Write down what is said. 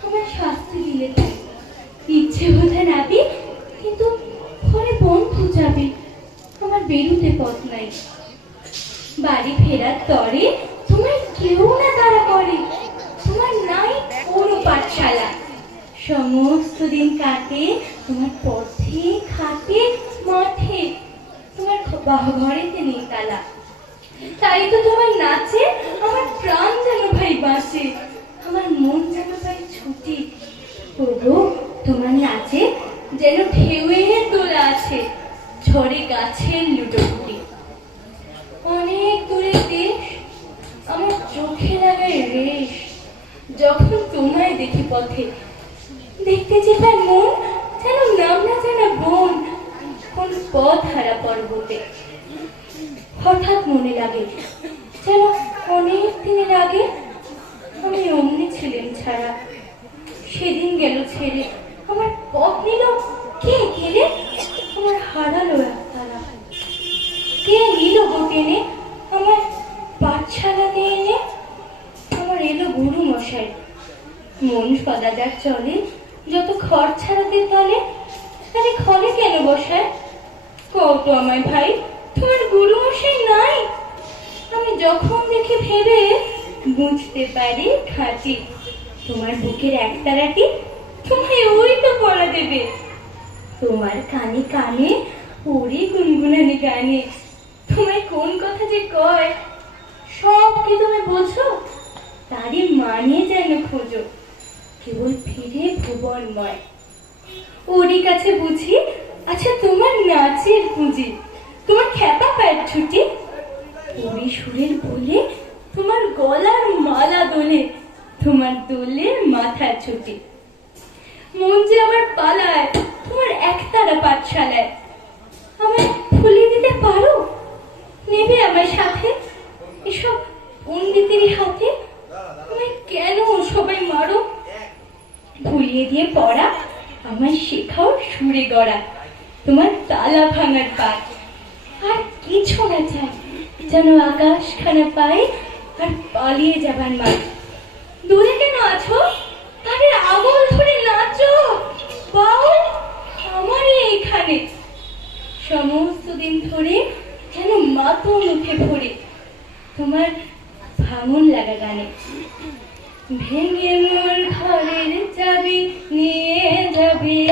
তোমার শাস্তি দিলে ইচ্ছে বোধহয় নাবি, কিন্তু ঘরে বন্ধ যাবে। আমার বেরুতে পথ নাই। বাড়ি ফেরার তরে তোমায় কেউ না তারা করে তোমার নাই কোনো পাঠশালা সমস্ত দিন কাটে, তোমার পথে খাটে মাঠে তোমার ঘরেতে নেই তালা। তাই তো তোমার নাচে আমার প্রাণ যেন ভাই বাঁচে, আমার মন যেন ভাই ছুটি। ওগো তোমার নাচে যেন ঢেউয়ের দোলা আছে, ঝড়ে গাছের লুটোপুটি অনেক দূরে আমার চোখে লাগায় রেশ, যখন তোমায় দেখি পথে দেখতে যেতাম মন যেন নাম না জানা বোন, কোন পথ হারা পর্বতে। হঠাৎ মনে লাগে যেন অনেক দিনের আগে আমি অমনি ছিলেন ছাড়া। সেদিন গেল ছেড়ে আমার পথ নিল কে গেলে? আমার হারালো একতারা কে নিল গো টেনে? আমার পাঠশালাতে এনে? আমার এলো গুরু মশাই মন সদাচার চলে যত খড় ছাড়াতে তলে আরে খড়ে কেন বসায়? কত আমায় ভাই, তোমার গুরু মশাই নাই? আমি যখন দেখে ভেবে বুঝতে পারি খাঁটি, তোমার বুকের একতারাটি তোমায় ওই তো পড়া দেবে। তোমার কানে কানে ওরে গুনগুনানি গানে, তোমায় কোন কথা যে কয়, সব কি তুমি বোঝো? তারই মানে যেন খোঁজো। কেবল ফিরে ভুবনময় ওরই কাছে বুঝি আচ্ছা তোমার নাচের পুঁজি, তোমার খ্যাপা পায়ের ছুটি ওই সুরের বলে, তোমার গলার মালা দোলে, তোমার দোলে মাথার ছুটি। মন যে আমার পালায়, তোমার একতারা পাঠশালায়। আমায় ফুলিয়ে দিতে পারো নেবে আমার সাথে এসব পণ্ডিতেরই হাতে আমায় কেন সবাই মারো ভুলিয়ে দিয়ে পড়া আমার শেখাও সুরে গড়া, তোমার তালা ভাঙার পাঠ। আর কিছু না চাই, যেন আকাশ খানা পাই আর পালিয়ে যাবার মা দূরে কেন আছো? আরে আগল ধরে নাচো। বাউ আমারই এইখানে। সমস্ত দিন ধরে যেন মাতন উঠে ভরে, তোমার ভাঙন লাগা গানে। ভেঙে মোর ঘরের চাবি নিয়ে যাবি।